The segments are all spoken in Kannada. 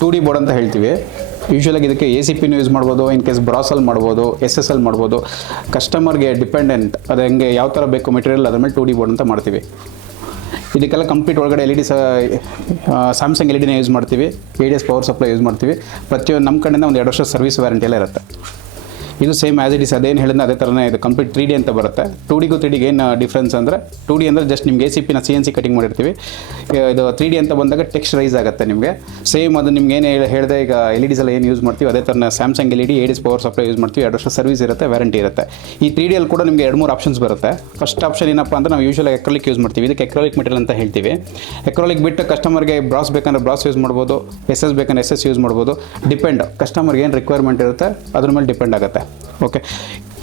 2D ಬೋರ್ಡ್ ಅಂತ ಹೇಳ್ತೀವಿ. ಯೂಶ್ವಲಾಗಿ ಇದಕ್ಕೆ ACPನೂ ಯೂಸ್ ಮಾಡ್ಬೋದು, ಇನ್ ಕೇಸ್ ಬ್ರಾಸಲ್ಲಿ ಮಾಡ್ಬೋದು, SSL ಮಾಡ್ಬೋದು. ಕಸ್ಟಮರ್ಗೆ ಡಿಪೆಂಡೆಂಟ್ ಅದು ಹೆಂಗೆ ಯಾವ ಥರ ಬೇಕು ಮೆಟೀರಿಯಲ್ ಅದ್ರ ಮೇಲೆ 2D ಬೋರ್ಡ್ ಅಂತ ಮಾಡ್ತೀವಿ. ಇದಕ್ಕೆಲ್ಲ ಕಂಪ್ಲೀಟ್ ಒಳಗಡೆ LED ಸ್ಯಾಮ್ಸಂಗ್ LEDನೇ ಯೂಸ್ ಮಾಡ್ತೀವಿ. ADS ಪವರ್ ಸಪ್ಲೈ ಯೂಸ್ ಮಾಡ್ತೀವಿ. ಪ್ರತಿಯೊಂದು ನಮ್ಮ ಕಡೆಯಿಂದ ಒಂದು 2 ವರ್ಷ ಸರ್ವಿಸ್ ವ್ಯಾರಂಟಿ ಎಲ್ಲ ಇರುತ್ತೆ. ಇದು ಸೇಮ್ ಆ್ಯಸ್ ಇಟ್ ಇಸ್ ಅದೇನು ಹೇಳಿದ್ರೆ ಅದೇ ಥರನೇ ಇದು ಕಂಪ್ಲೀಟ್ 3D ಅಂತ ಬರುತ್ತೆ. 2Dಗೂ 3Dಗೆ ಏನು ಡಿಫ್ರೆನ್ಸ್ ಅಂದರೆ 2D ಅಂದರೆ ಜಸ್ಟ್ ನಿಮ್ಗೆ ACPನ CNC ಕಟಿಂಗ್ ಮಾಡಿರ್ತೀವಿ. ಇದು 3D ಅಂತ ಬಂದಾಗ ಟೆಕ್ಸ್ಚರೈಸ್ ಆಗುತ್ತೆ ನಿಮಗೆ. ಸೇಮ್ ಅದು ನಿಮ್ಗೆ ಏನು ಹೇಳಿದೆ ಈಗ LEDs ಎಲ್ಲ ಏನು ಯೂಸ್ ಮಾಡ್ತೀವಿ ಅದೇ ಥರನ Samsung LED ADS power supply use ಮಾಡ್ತೀವಿ. 2 ವರ್ಷ ಸರ್ವಿಸ್ ಇರುತ್ತೆ, ವ್ಯಾರಂಟಿ ಇರುತ್ತೆ. ಈ 3Dಯಲ್ಲಿ ಕೂಡ ನಿಮಗೆ 2-3 ಆಪ್ಷನ್ಸ್ ಬರುತ್ತೆ. ಫಸ್ಟ್ ಆಪ್ಷನ್ ಏನಪ್ಪ ಅಂದರೆ ನಾವು ಯೂಶ್ವಲಿ ಎಕ್ರೋಲಿಕ್ ಯೂಸ್ ಮಾಡ್ತೀವಿ. ಇದಕ್ಕೆ ಎಕ್ರೋಲಿಕ್ ಮೆಟೀರಿಯಲ್ ಅಂತ ಹೇಳ್ತೀವಿ. ಎಕ್ರೋಲಿಕ್ ಬಿಟ್ಟು ಕಸ್ಟಮರ್ಗೆ ಬ್ರಾಸ್ ಬೇಕಂದ್ರೆ ಬ್ರಾಸ್ ಯೂಸ್ ಮಾಡ್ಬೋದು, SS ಬೇಕಂದ್ರೆ SS ಯೂಸ್ ಮಾಡ್ಬೋದು. ಡಿಪೆಂಡ್ ಕಸ್ಟಮರ್ಗೆ ಏನು ರಿಕ್ವೈರ್ಮೆಂಟ್ ಇರುತ್ತೆ ಅದ್ರ ಮೇಲೆ ಡಿಪೆಂಡ್ ಆಗುತ್ತೆ. ಓಕೆ,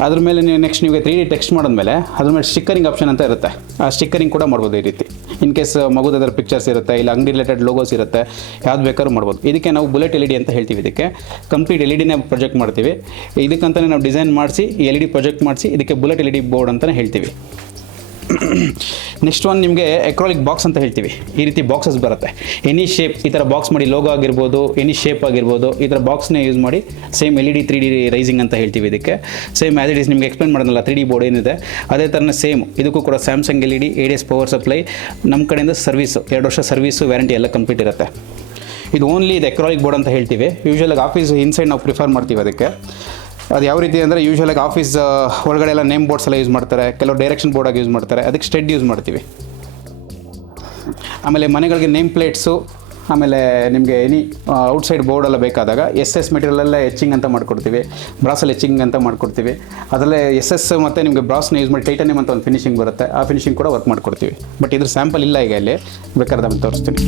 ಅದ್ರ ಮೇಲೆ ನೀವು ನೆಕ್ಸ್ಟ್ ನಿಮಗೆ 3D ಟೆಕ್ಸ್ಟ್ ಮಾಡಿದ್ಮೇಲೆ ಅದ್ರ ಮೇಲೆ ಸ್ಟಿಕ್ಕರಿಂಗ್ ಆಪ್ಷನ್ ಅಂತ ಇರುತ್ತೆ. ಆ ಸ್ಟಿಕ್ಕರಿಂಗ್ ಕೂಡ ಮಾಡ್ಬೋದು ಈ ರೀತಿ. ಇನ್ ಕೇಸ್ ಮಗುದಾದ್ರ ಪಿಕ್ಚರ್ಸ್ ಇರುತ್ತೆ, ಇಲ್ಲ ಅಂಗಡಿ ರಿಲೇಟೆಡ್ ಲೋಗೋಸ್ ಇರುತ್ತೆ, ಯಾವ್ದು ಬೇಕಾದ್ರೂ ಮಾಡ್ಬೋದು. ಇದಕ್ಕೆ ನಾವು ಬುಲೆಟ್ LED ಅಂತ ಹೇಳ್ತೀವಿ. ಇದಕ್ಕೆ ಕಂಪ್ಲೀಟ್ LEDನೇ ಪ್ರೊಜೆಕ್ಟ್ ಮಾಡ್ತೀವಿ. ಇದಕ್ಕಂತಲೇ ನಾವು ಡಿಸೈನ್ ಮಾಡಿಸಿ LED ಪ್ರೊಜೆಕ್ಟ್ ಮಾಡಿಸಿ ಇದಕ್ಕೆ ಬುಲೆಟ್ LED ಬೋರ್ಡ್ ಅಂತಲೇ ಹೇಳ್ತೀವಿ. ನೆಕ್ಸ್ಟ್ ಒನ್ ನಿಮಗೆ ಎಕ್ರೋಲಿಕ್ ಬಾಕ್ಸ್ ಅಂತ ಹೇಳ್ತೀವಿ. ಈ ರೀತಿ ಬಾಕ್ಸಸ್ ಬರುತ್ತೆ. ಎನಿ ಶೇಪ್ ಈ ಥರ ಬಾಕ್ಸ್ ಮಾಡಿ ಲೋಗೋ ಆಗಿರ್ಬೋದು, ಎನಿ ಶೇಪ್ ಆಗಿರ್ಬೋದು, ಈ ಥರ ಬಾಕ್ಸ್ನೇ ಯೂಸ್ ಮಾಡಿ ಸೇಮ್ LED 3D ರೈಸಿಂಗ್ ಅಂತ ಹೇಳ್ತೀವಿ. ಇದಕ್ಕೆ ಸೇಮ್ ಆ್ಯಸ್ ಇಟ್ ಇಸ್ ನಿಮಗೆ ಎಕ್ಸ್ಪ್ಲೇನ್ ಮಾಡೋದಲ್ಲ 3D ಬೋರ್ಡ್ ಏನಿದೆ ಅದೇ ಥರನೇ ಸೇಮ್ ಇದಕ್ಕೂ ಕೂಡ Samsung LED ADS power supply ನಮ್ಮ ಕಡೆಯಿಂದ ಸರ್ವಿಸು 2 ವರ್ಷ ಸರ್ವಿಸು ವ್ಯಾರಂಟಿ ಎಲ್ಲ ಕಂಪ್ಲೀಟ್ ಇರುತ್ತೆ. ಇದು ಓನ್ಲಿ ಇದು ಎಕ್ರೋಲಿಕ್ ಬೋರ್ಡ್ ಅಂತ ಹೇಳ್ತೀವಿ. ಯೂಶ್ವಲಾಗಿ ಆಫೀಸ್ ಇನ್ಸೈಡ್ ನಾವು ಪ್ರಿಫರ್ ಮಾಡ್ತೀವಿ ಅದಕ್ಕೆ. ಅದು ಯಾವ ರೀತಿ ಅಂದರೆ ಯೂಶ್ವಲಾಗಿ ಆಫೀಸ್ ಒಳಗಡೆ ಎಲ್ಲ ನೇಮ್ ಬೋರ್ಡ್ಸ್ ಎಲ್ಲ ಯೂಸ್ ಮಾಡ್ತಾರೆ, ಕೆಲವು ಡೈರೆಕ್ಷನ್ ಬೋರ್ಡಾಗಿ ಯೂಸ್ ಮಾಡ್ತಾರೆ. ಅದಕ್ಕೆ ಸ್ಟೆಡ್ ಯೂಸ್ ಮಾಡ್ತೀವಿ. ಆಮೇಲೆ ಮನೆಗಳಿಗೆ ನೇಮ್ ಪ್ಲೇಟ್ಸು, ಆಮೇಲೆ ನಿಮಗೆ ಎನಿ ಔಟ್ಸೈಡ್ ಬೋರ್ಡೆಲ್ಲ ಬೇಕಾದಾಗ SS ಮೆಟೀರಿಯಲೆಲ್ಲ ಎಚ್ಚಿಂಗ್ ಅಂತ ಮಾಡ್ಕೊಡ್ತೀವಿ. ಬ್ರಾಸಲ್ಲಿ ಎಚ್ಚಿಂಗ್ ಅಂತ ಮಾಡ್ಕೊಡ್ತೀವಿ. ಅದರಲ್ಲೇ SS ಮತ್ತು ನಿಮಗೆ ಬ್ರಾಸ್ನ ಯೂಸ್ ಮಾಡಿ ಟೈಟಾನಿಯಮ್ ಅಂತ ಒಂದು ಫಿನಿಶಿಂಗ್ ಬರುತ್ತೆ. ಆ ಫಿನಿಶಿಂಗ್ ಕೂಡ ವರ್ಕ್ ಮಾಡ್ಕೊಡ್ತೀವಿ. ಬಟ್ ಇದ್ರ ಸ್ಯಾಂಪಲ್ ಇಲ್ಲ ಈಗ ಇಲ್ಲಿ, ಬೇಕಾದ್ರೆ ಅದನ್ನು ತೋರಿಸ್ತೀನಿ.